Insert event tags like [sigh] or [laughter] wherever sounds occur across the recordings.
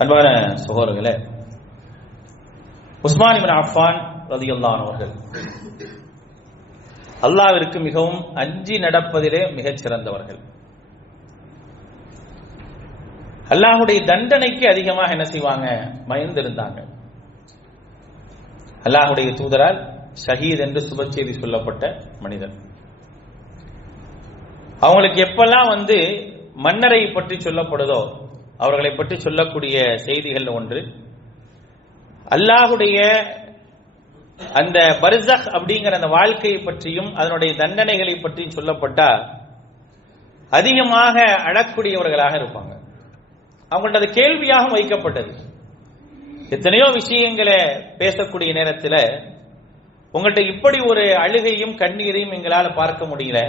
அன்பான சகோதரர்களே உஸ்மான் இப்னு அஃபான் ரதியுல்லான் அவர்கள் அல்லாவிற்கு மிகவும் அஞ்சி நடப்பதிலே மிகச் சிறந்தவர்கள். அல்லாஹுடைய தண்டனைக்கு அதிகமாக என்ன செய்வாங்க? மயந்திருந்தாங்க அல்லாஹுடைய தூதரால் ஷஹீத் என்று சுப செய்தி சொல்லப்பட்ட மனிதர். அவங்களுக்கு எப்பெல்லாம் வந்து மன்னரை பற்றி சொல்லப்படுதோ அவர்களை பற்றி சொல்லக்கூடிய செய்திகள் ஒன்று. அல்லாஹுடைய அந்த பர்சக் அப்படிங்கிற அந்த வாழ்க்கையை பற்றியும் அதனுடைய தண்டனைகளை பற்றியும் சொல்லப்பட்டா அதிகமாக அழக்கூடியவர்களாக இருப்பாங்க. அவங்கள்ட்ட அது கேள்வியாக வைக்கப்பட்டது. எத்தனையோ விஷயங்களை பேசக்கூடிய நேரத்தில் உங்கள்கிட்ட இப்படி ஒரு அழுகையும் கண்ணீரையும் எங்களால் பார்க்க முடியல.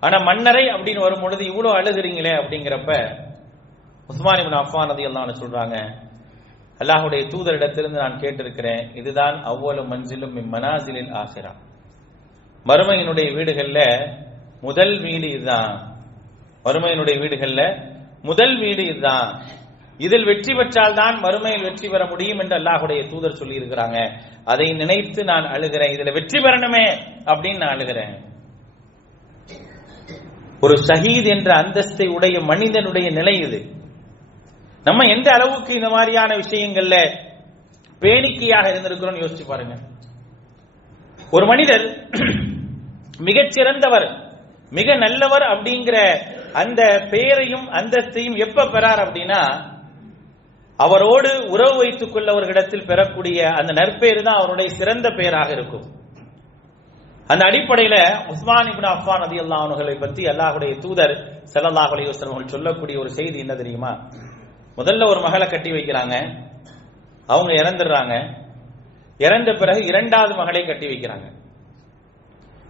ஆனா மன்னரை அப்படின்னு வரும் பொழுது இவ்வளவு அழுகுறீங்களே அப்படிங்கிறப்ப உஸ்மான் இப்னு அஃபான் எல்லாம் சொல்றாங்க அல்லாஹுடைய தூதரிடத்திலிருந்து நான் கேட்டிருக்கிறேன் இதுதான் அவ்வளவு மஞ்சிலும் இம்மனாசிலில் ஆசிரா மறுமையினுடைய வீடுகள்ல முதல் வீடு இதுதான். மறுமையினுடைய வீடுகள்ல முதல் வீடு இதுதான். இதில் வெற்றி பெற்றால் தான் மறுமையில் வெற்றி பெற முடியும் என்று அல்லாஹுடைய தூதர் சொல்லி இருக்கிறாங்க அதை நினைத்து நான் அழுகிறேன். இதுல வெற்றி பெறணுமே அப்படின்னு நான் அழுகிறேன். ஒரு ஷஹீத் என்ற அந்தஸ்தை உடைய மனிதனுடைய நிலை இது. நம்ம எந்த அளவுக்கு இந்த மாதிரியான விஷயங்கள்ல பேணிக்கையாக இருந்திருக்கிறோம் யோசிச்சு பாருங்க. ஒரு மனிதர் [clears throat] மிகச்சிறந்தவர் மிக நல்லவர் அப்படிங்கிற அந்த பெயரையும் அந்தஸ்தையும் எப்ப பெறார் அப்படின்னா அவரோடு உறவு வைத்துக் கொள்ளவர்களிடத்தில் பெறக்கூடிய அந்த நற்பெயர் தான் அவருடைய சிறந்த பெயராக இருக்கும். அந்த அடிப்படையில உஸ்மான் இபின் அஃபான் அதி அல்லாஹர்களை பற்றி அல்லாஹுடைய தூதர் செல்லல்லாஹ் அலையுஸ்லம் சொல்லக்கூடிய ஒரு செய்தி என்ன தெரியுமா? முதல்ல ஒரு மகளை கட்டி வைக்கிறாங்க. அவங்க இறந்துடுறாங்க. இறந்த பிறகு இரண்டாவது மகளை கட்டி வைக்கிறாங்க.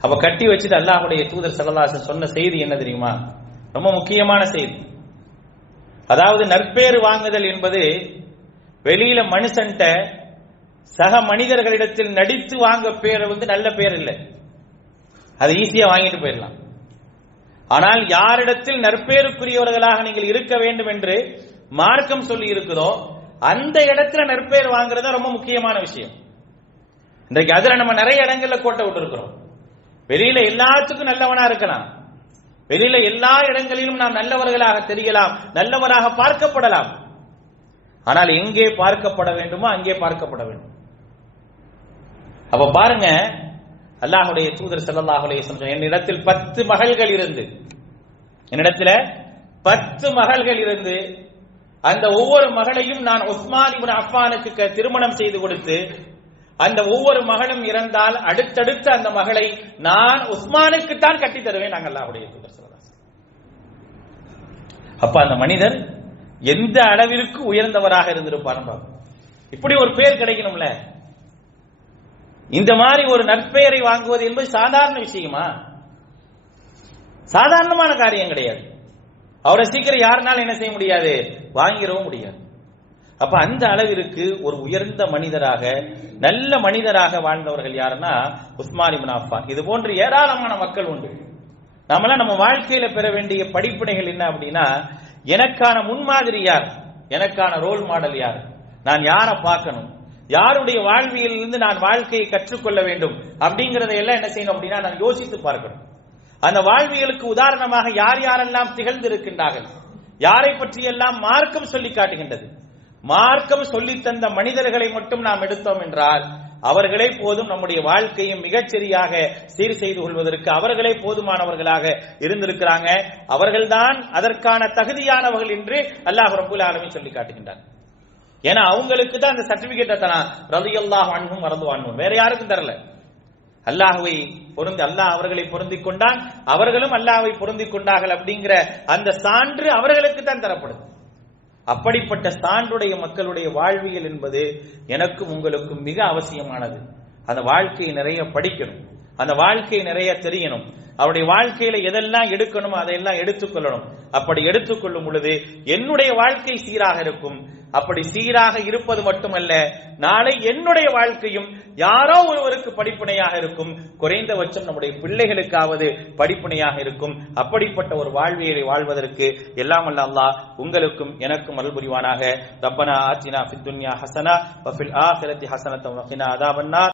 அப்ப கட்டி வச்சுட்டு அல்லாஹுடைய தூதர் ஸல்லல்லாஹு சொன்ன செய்தி என்ன தெரியுமா? ரொம்ப முக்கியமான செய்தி. அதாவது நற்பேறு வாங்குதல் என்பது வெளியில மனுஷன்ட்ட சக மனிதர்களிடத்தில் நடித்து வாங்க பேர் வந்து நல்ல பேர் இல்லை. அது ஈஸியா வாங்கிட்டு போயிடலாம். ஆனால் யாரிடத்தில் நற்பேருக்குரியவர்களாக நீங்கள் இருக்க வேண்டும் என்று மார்க்கம் சொல்லி இருக்குதோ அந்த இடத்துல நெற்பயிர் வாங்குறது ரொம்ப முக்கியமான விஷயம். இன்றைக்கு அதுல நம்ம நிறைய இடங்கள்ல கோட்டை விட்டு இருக்கிறோம் வெளியில எல்லாத்துக்கும் நல்லவனா இருக்கலாம். வெளியில எல்லா இடங்களிலும் நாம் நல்லவர்களாக தெரியலாம் நல்லவராக பார்க்கப்படலாம். ஆனால் எங்கே பார்க்கப்பட வேண்டுமோ அங்கே பார்க்கப்பட வேண்டும். அப்ப பாருங்க அல்லாஹுடைய தூதர் செல்லல்லாஹுடைய என்னிடத்தில் பத்து மகள்கள் இருந்து. என்னிடத்துல பத்து மகள்கள் இருந்து அந்த ஒவ்வொரு மகளையும் நான் உஸ்மான் இப்னு அஃபானுக்கு திருமணம் செய்து கொடுத்து அந்த ஒவ்வொரு மகளும் இறந்தால் அடுத்தடுத்து அந்த மகளை நான் உஸ்மானுக்கு தான் கட்டி தருவேன் நாங்கள் அல்லாஹுடைய அப்ப அந்த மனிதர் எந்த அளவிற்கு உயர்ந்தவராக இருந்திருப்பார் இப்படி ஒரு பேர் கிடைக்கணும்ல. இந்த மாதிரி ஒரு நற்பெயரை வாங்குவது என்பது சாதாரண விஷயமா? சாதாரணமான காரியம் கிடையாது. அவரை சீக்கிரம் யாருனாலும் என்ன செய்ய முடியாது? வாங்கிடவும் முடியாது. அப்ப அந்த அளவிற்கு ஒரு உயர்ந்த மனிதராக நல்ல மனிதராக வாழ்ந்தவர்கள் யாருன்னா உஸ்மான் இப்னு அஃபான். இது போன்று ஏராளமான மக்கள் உண்டு. நாமெல்லாம் நம்ம வாழ்க்கையில பெற வேண்டிய படிப்பினைகள் என்ன அப்படின்னா எனக்கான முன்மாதிரி யார்? எனக்கான ரோல் மாடல் யார்? நான் யாரை பார்க்கணும்? யாருடைய வாழ்வியலிருந்து நான் வாழ்க்கையை கற்றுக்கொள்ள வேண்டும்? அப்படிங்கறத எல்லாம் என்ன செய்யணும் அப்படின்னா நான் யோசித்து பார்க்கணும். அந்த வாழ்வியலுக்கு உதாரணமாக யார் யாரெல்லாம் திகழ்ந்து இருக்கின்றார்கள் யாரை பற்றியெல்லாம் மார்க்கம் சொல்லி காட்டுகின்றது? மார்க்கம் சொல்லி தந்த மனிதர்களை மட்டும் நாம் எடுத்தோம் என்றால் அவர்களே போதும் நம்முடைய வாழ்க்கையை மிகச்சரியாக சீர் செய்து கொள்வதற்கு அவர்களே போதுமானவர்களாக இருந்திருக்கிறாங்க. அவர்கள்தான் அதற்கான தகுதியானவர்கள் என்று அல்லாஹ் ரபுல் ஆலமீன் சொல்லி காட்டுகின்றார் ஏன்னா அவங்களுக்கு தான் அந்த சர்டிபிகேட்டை தரான் ரதியல்லாஹ் அன்பும் மறந்து வாண்பும் வேற யாருக்கும் தரல. அல்லாஹுவை பொருந்து அல்லாஹ் அவர்களை பொருந்திக் கொண்டான். அவர்களும் அல்லாஹை பொருந்திக் கொண்டார்கள் அப்படிங்கிற அந்த சான்று அவர்களுக்கு தான் தரப்படுது அப்படிப்பட்ட சான்றுடைய மக்களுடைய வாழ்வியல் என்பது எனக்கும் உங்களுக்கும் மிக அவசியமானது. அந்த வாழ்க்கையை நிறைய படிக்கணும். அந்த வாழ்க்கையை நிறைய தெரியணும். அவருடைய வாழ்க்கையில எதெல்லாம் எடுக்கணுமோ அதையெல்லாம் எடுத்துக்கொள்ளணும் அப்படி எடுத்துக்கொள்ளும் பொழுது என்னுடைய வாழ்க்கை சீராக இருக்கும். அப்படி சீராக இருப்பது மட்டுமல்ல நாளை என்னுடைய வாழ்க்கையும் யாரோ ஒருவருக்கு படிப்பினையாக இருக்கும். குறைந்தபட்சம் நம்முடைய பிள்ளைகளுக்காவது படிப்பினையாக இருக்கும். அப்படிப்பட்ட ஒரு வாழ்வியலை வாழ்வதற்கு எல்லாம் அல்ல அல்லாஹ் உங்களுக்கும் எனக்கும் அருள் புரிவானாக. ரப்பனா ஆத்தினா ஃபித் துன்யா ஹசனா வஃபில் ஆஹிரத்தி ஹசனத்தம் வகினா அதாபன்னா